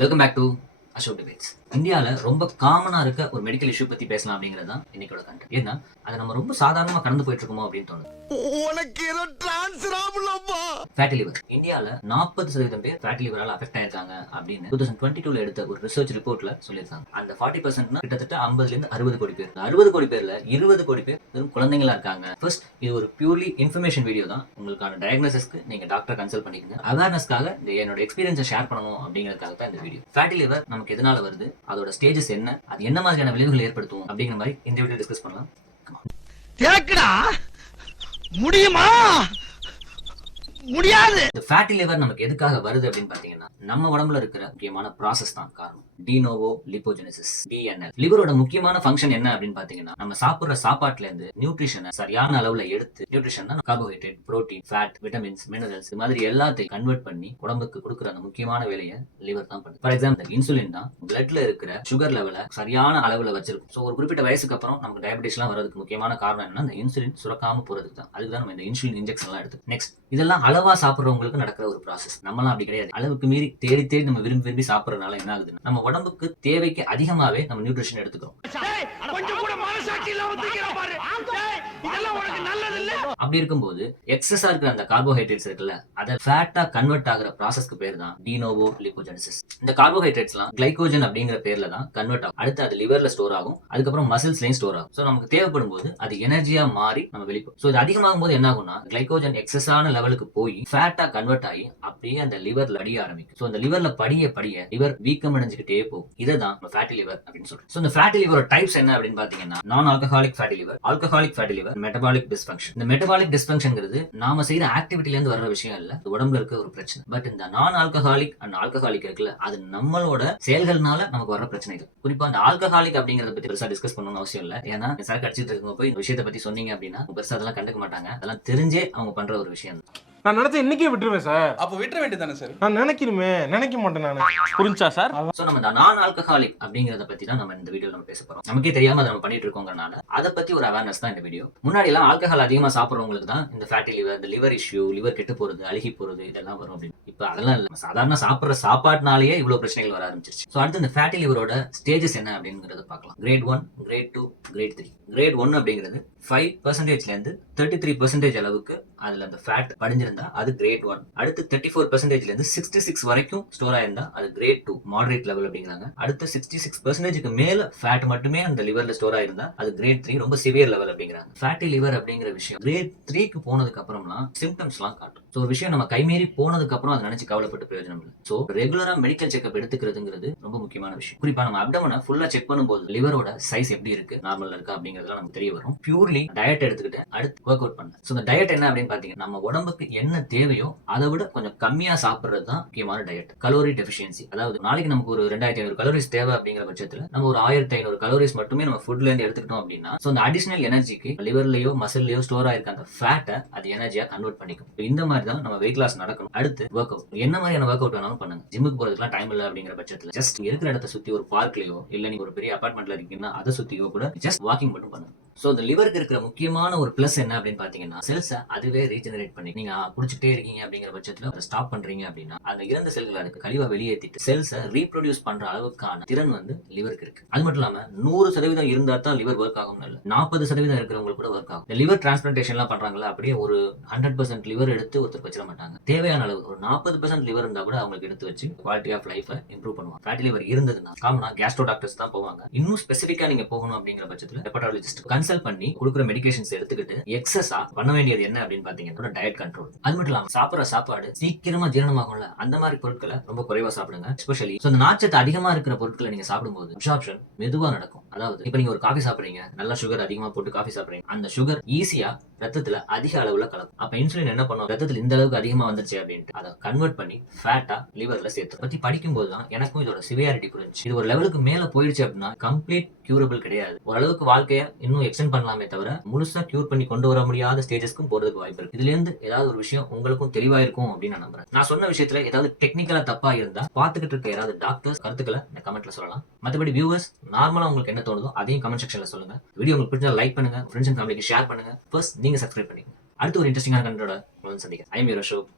Welcome back to Ashok debates. இந்தியாவில் ரொம்ப காமனாக இருக்க ஒரு மெடிக்கல் இஷ்யூ பற்றி பேசலாம் அப்படிங்கிறது தான் இன்னைக்கோட கண்டென்ட். ஏன்னா அதை நம்ம ரொம்ப சாதாரணமாக கடந்து போயிட்டு இருக்கோமோ அப்படின்னு தோணுது. ஃபேட்டி லிவர் இந்தியாவில் 40% பேர் ஃபேட்டி லிவரால் அஃபெக்ட் ஆயிருக்காங்க அப்படின்னு 2022 எடுத்த ஒரு ரிசர்ச் ரிப்போர்ட்ல சொல்லியிருக்காங்க. அந்த 40% கிட்டத்தட்ட 50 60 கோடி பேர். 60 கோடி பேர்ல 20 கோடி பேர் வெறும் குழந்தைங்களா இருக்காங்க. ஃபர்ஸ்ட், இது ஒரு பியூர்லி இன்ஃபர்மேஷன் வீடியோ தான். உங்களுக்கான டயக்னோசிஸ்க்கு நீங்க டாக்டர் கன்சல்ட் பண்ணிக்கங்க. அவேர்னஸ்க்காக என்னோட எக்ஸ்பீரியன்ஸை ஷேர் பண்ணணும் அப்படிங்கிறதுக்காக தான் இந்த வீடியோ. ஃபேட்டி லிவர் நமக்கு எதனால வருது, அதோட ஸ்டேஜஸ் என்ன, அது என்ன மாதிரியான விளைவுகள் ஏற்படுத்தும் அப்படிங்கிற மாதிரி இந்த வீடியோ டிஸ்கஸ் பண்ணலாம். முடியுமா? முடியாது. இந்த ஃபேட்டி லிவர் நமக்கு எதுக்காக வருது அப்படின்னு பாத்தீங்கன்னா, நம்ம உடம்புல இருக்கிற முக்கியமான ப்ராசஸ் தான் காரணம். De novo லிப்போஜெனிசிஸ், DNL. லிவரோட முக்கியமான ஃபங்க்ஷன் என்ன அப்படின்னு பாத்தீங்கன்னா, நம்ம சாப்பிடுற சாப்பாட்டுல இருந்து நியூட்ரிஷனை சரியான அளவுல எடுத்து, nutrition carbohydrate, protein, fat, vitamins, minerals, இது மாதிரி எல்லாத்தையும் கன்வெர்ட் பண்ணி உடம்புக்கு கொடுக்குற அந்த முக்கியமான வேலையை லிவர் தான் பண்ணுது. ஃபார் எக்ஸாம்பிள், இன்சுலின் தான் பிளட்ல இருக்கிற சுகர் லெவலை சரியான அளவுல வச்சிருக்கும். ஸோ ஒரு குறிப்பிட்ட வயசுக்கு அப்புறம் நமக்கு டயபிட்டிஸ் எல்லாம் வரதுக்கு முக்கியமான காரணம் என்னன்னா, இந்த இன்சுலின் சுரக்காம போறதுக்கு தான். அதுக்கு தான் நம்ம இந்த இன்சுலின் இன்ஜெக்ஷன் எல்லாம் எடுத்து. நெக்ஸ்ட், இதெல்லாம் அளவா சாப்பிடுறவங்களுக்கு நடக்கிற ஒரு ப்ராசஸ். நம்மளாம் அப்படி கிடையாது. அளவுக்கு மீறி தேடி தேடி நம்ம விரும்பி சாப்பிடறதுனால என்ன ஆகுதுன்னா, நம்ம உடம்புக்கு தேவைக்கு அதிகமாவே நம்ம நியூட்ரிஷன் எடுத்துக்கிறோம். அப்படி இருக்கும்போது எக்ஸஸா இருக்கிற அந்த கார்போஹைட்ரேட்ஸ் இருக்குல்ல, அதை ஃபேட்டா கன்வெர்ட் ஆகிற ப்ராசஸ்க்கு பேர் தான் டினோவோ லிப்போஜெனிசிஸ். இந்த கார்போஹைட்ரேட்ஸ்லாம் கிளைகோஜன் அப்படிங்கிற பேர்ல தான் கன்வெர்ட் ஆகும். அடுத்து அது லிவர்ல ஸ்டோர் ஆகும். அதுக்கப்புறம் மசில்ஸ்லயும் ஸ்டோர் ஆகும். ஸோ நமக்கு தேவைப்படும் போது அது எனர்ஜியா மாறி நம்ம வெளிப்போம். ஸோ இது அதிகமாகும் போது என்ன ஆகும்னா, கிளைகோஜன் எக்ஸஸான லெவலுக்கு போய் ஃபேட்டா கன்வெர்ட் ஆகி அப்படியே அந்த லிவர்ல படிய ஆரம்பிக்கும். ஸோ அந்த லிவர்ல படிய லிவர் வீக்கம் அடைஞ்சுக்கிட்டே போகும். இதை தான் ஃபேட்டி லிவர் அப்படின்னு சொல்றோம். ஸோ இந்த ஃபேட்டி லிவரோட டைப்ஸ் என்ன அப்படின்னு பாத்தீங்கன்னா, நான் alcoholic fatty liver, alcoholic fatty liver, metabolic dysfunction. இந்த மெட்டபாலிக் டிஸ்ஃபங்க்ஷன்ங்கிறது நாம செய்யற ஆக்டிவிட்டில இருந்து வர்ற விஷயம் இல்ல, உடம்புல இருக்க ஒரு பிரச்சனை. பட் இந்த நான் ஆல்கஹாலிக் அண்ட் ஆல்கஹாலிக் இருக்குல்ல, அது நம்மளோட செயல்கள்னால நமக்கு வர்ற பிரச்சனைகள். குறிப்பா அந்த ஆல்கஹாலிக் அப்படிங்கறத பத்தி பெருசா டிஸ்கஸ் பண்ணணும்னு அவசியம் இல்ல. ஏன்னா சரக்கு அடிச்சுட்டு இருக்கும் போய் இந்த விஷயத்தை பத்தி சொன்னீங்க அப்படின்னா பெருசா அதெல்லாம் கண்டுக்க மாட்டாங்க. அதெல்லாம் தெரிஞ்சே அவங்க பண்ற ஒரு விஷயம். நான் நினைச்ச இன்னைக்கே விட்டுருவேன் சார். அப்ப விட்டுற வேண்டியதானே சார்? நான் நினைக்கிறேன், நினைக்க மாட்டேன் நான். புரிஞ்சா சார்? சோ நம்ம இந்த நான் ஆல்கஹாலிக் அப்படிங்கறத பத்தி தான் நம்ம இந்த வீடியோல நம்ம பேச போறோம். நமக்கே தெரியாம அதை நம்ம பண்ணிட்டு இருக்கோங்கறனால அதை பத்தி ஒரு அவேர்னஸ் தான் இந்த வீடியோ. முன்னாடி எல்லாம் ஆல்கஹால் அதிகமா சாப்பிடுறவங்களுக்கு தான் இந்த ஃபேட்டி லிவர், இந்த லிவர் இஷ்யூ, லிவர் கெட்டு போறது, அழுகி போறது இதெல்லாம் வரும் அப்படின்னு. இப்ப அதெல்லாம் இல்ல. சாதாரண சாப்பிடுற சாப்பாட்டுனாலேயே இவ்வளவு பிரச்சனைகள் வர ஆரம்பிச்சிருச்சு. சோ அடுத்து இந்த ஃபேட்டி லிவரோட ஸ்டேஜஸ் என்ன அப்படிங்கறத பார்க்கலாம். Great 1, great 2, great 3. கிரேட் 1 அப்படிங்கிறது 5% இருந்து 33% அளவுக்கு அதுல அந்த ஃபேட் படிஞ்சிருந்தா அது கிரேட் 1. அடுத்து 34% இருந்து 66 வரைக்கும் ஸ்டோர் ஆயிருந்தா அது கிரேட் 2, மாடரேட் லெவல் அப்படிங்கிறாங்க. அடுத்து 66% மேல ஃபேட் மட்டுமே அந்த லிவர்ல ஸ்டோர் ஆயிருந்தா அது கிரேட் 3, ரொம்ப சிவியர் லெவல் அப்படிங்கிறாங்க. ஃபேட்டி லிவர் அப்படிங்கிற விஷயம் கிரேட் 3க்கு போனதுக்கு அப்புறம்லாம் சிம்டம்ஸ் எல்லாம் காட்டும். ஸோ ஒரு விஷயம் நம்ம கைமீறி போனதுக்கு அப்புறம் அதை நினைச்சு கவலைப்பட்டு பிரயோஜனம் இல்லை. ஸோ ரெகுலரா மெடிக்கல் செக்அப் எடுத்துக்கிறதுங்கிறது ரொம்ப முக்கியமான விஷயம். குறிப்பா நம்ம அப்டமனை ஃபுல்லா செக் பண்ணும்போது லிவரோட சைஸ் எப்படி இருக்கு, நார்மலா இருக்கா அப்படிங்கிறதுலாம் நமக்கு தெரிய வரும். பியூர்லி டயட் எடுத்துக்கிட்டு அடுத்து ஒர்க் அவுட் பண்ண. ஸோ இந்த டயட் என்ன அப்படின்னு பாத்தீங்கன்னா, நம்ம உடம்புக்கு என்ன தேவையோ அதை விட கொஞ்சம் கம்மியா சாப்பிடுறது தான் முக்கியமான டயட். கலோரி டெஃபிஷியன்சி, அதாவது நாளைக்கு நமக்கு ஒரு 2500 கலோரிஸ் தேவை அப்படிங்கிற பட்சத்துல நம்ம ஒரு 1500 கலோரிஸ் மட்டுமே நம்ம ஃபுட்ல இருந்து எடுத்துக்கிட்டோம் அப்படின்னா, ஸோ அந்த அடிஷனல் எனர்ஜிக்கு லிவர்லயோ மசில்லயோ ஸ்டோர் ஆயிருக்க அந்த ஃபேட்டை அது எனர்ஜியா கன்வெர்ட் பண்ணிக்கும். இந்த மாதிரி தான் நம்ம வெயிட் லாஸ் நடக்கணும். அடுத்து ஒர்க் அவுட், என்ன மாதிரியான ஒர்க் அவுட் வேணாலும் பண்ணுங்க. ஜிம்முக்கு போறதுக்குலாம் டைம் இல்லை அப்படிங்கிற பட்சத்துல ஜஸ்ட் இருக்கிற இடத்த சுத்தி ஒரு பார்க்லயோ இல்ல நீங்க ஒரு பெரிய அபார்ட்மெண்ட்ல இருக்கீங்கன்னா அதை சுத்தியோ கூட ஜஸ்ட் வாக்கிங் மட்டும் பண்ணுங்க. சோ இந்த லிவருக்கு இருக்கிற முக்கியமான ஒரு பிளஸ் என்ன அப்படின்னு பாத்தீங்கன்னா, செல்ஸை அதுவே ரீஜெனரேட் பண்ணி, நீங்க குடிச்சுட்டே இருக்கீங்க அப்படிங்கிற பட்சத்துல அதை ஸ்டாப் பண்றீங்க அப்படின்னா அந்த இறந்த செல்களை அதுக்கு கழிவா வெளியேற்றிட்டு செல்ஸை ரீப்ரொடியூஸ் பண்ற அளவுக்கான திறன் வந்து லிவருக்கு இருக்கு. அது மட்டும் இல்லாம 100% இருந்தா தான் லிவர் ஒர்க் ஆகும் இல்ல, 40% இருக்கிறவங்களுக்கு கூட ஒர்க் ஆகும். லிவர் டிரான்ஸ்பிளான்டேஷன் எல்லாம் பண்றாங்களா, அப்படியே ஒரு 100% லிவர் எடுத்து ஒருத்தர் வச்சிட மாட்டாங்க. தேவையான அளவு ஒரு 40% லிவர் இருந்தா கூட அவங்களுக்கு எடுத்து வச்சு குவாலிட்டி ஆஃப் லைஃப் இம்ப்ரூவ் பண்ணுவாங்க. ஃபேட்டி லிவர் இருந்ததுன்னா காமனா கேஸ்ட்ரோ டாக்டர்ஸ் தான் போவாங்க. இன்னும் ஸ்பெசிபிக்கா நீங்க போகணும் அப்படிங்கிற பட்சத்துல ஹெப்படாலஜிஸ்ட் கன்சல்ட் பண்ணி கொடுக்குற மெடிகேஷன்ஸ் எடுத்துக்கிட்டு எக்ஸஸா பண்ண வேண்டியது என்ன அப்படின்னு பாத்தீங்கன்னா டயட் கண்ட்ரோல். அது மட்டும் இல்லாம சாப்பிடுற சாப்பாடு சீக்கிரமா ஜீரணமாகும்ல, அந்த மாதிரி பொருட்களை ரொம்ப குறைவா சாப்பிடுங்க. எஸ்பெஷலி இந்த நாச்சத்து அதிகமா இருக்கிற பொருட்களை நீங்க சாப்பிடும்போது அப்சார்ப்ஷன் மெதுவா நடக்கும். அதாவது இப்ப நீங்க ஒரு காஃபி சாப்பிடுறீங்க, நல்லா சுகர் அதிகமா போட்டு காஃபி சாப்பிடுறீங்க, அந்த சுகர் ஈஸியா ரத்தத்துல அதிக அளவுல கலக்கும். அப்ப இன்சுலின் என்ன பண்ணும், ரத்தத்துல இந்த அளவுக்கு அதிகமா வந்துருச்சு அப்படின்ட்டு அதை கன்வெர்ட் பண்ணி ஃபேட்டா லிவர்ல சேர்த்து. பத்தி படிக்கும் போதுதான் எனக்கும் இதோட சிவியாரிட்டி புரிஞ்சு. இது ஒரு லெவலுக்கு மேல போயிடுச்சு அப்படின்னா கம்ப்ளீட் கியூரபிள் கிடையாது. ஓரளவுக்கு வாழ்க்கையை இன்னும் எக்ஸ்டெண்ட் பண்ணலாமே தவிர முழுசா கியூர் பண்ணி கொண்டு வர முடியாத ஸ்டேஜஸ்க்கும் போறதுக்கு வாய்ப்பு இருக்கு. இதுல இருந்து ஏதாவது ஒரு விஷயம் உங்களுக்கும் தெளிவா இருக்கும் அப்படின்னு நான் நம்புறேன். நான் சொன்ன விஷயத்துல ஏதாவது டெக்னிக்கலா தப்பா இருந்தா பாத்துக்கிட்டு இருக்க யாராவது டாக்டர்ஸ் கருத்துக்களை இந்த கமெண்ட்ல சொல்லலாம். மற்றபடி வியூவர்ஸ் நார்மலா உங்களுக்கு என்ன தோணுதோ அதையும் கமெண்ட் செக்ஷன்ல சொல்லுங்க. வீடியோ உங்களுக்கு பிடிச்சா லைக் பண்ணுங்க, ஃப்ரெண்ட்ஸ் அண்ட் ஃபேமிலிக்கு ஷேர் பண்ணுங்க. ஃபர்ஸ்ட் நீங்க சப்ஸ்கிரைப் பண்ணிக்கங்க. அடுத்து ஒரு இன்ட்ரெஸ்டிங்கான கண்டோட சந்திக்க. I am your Ashok.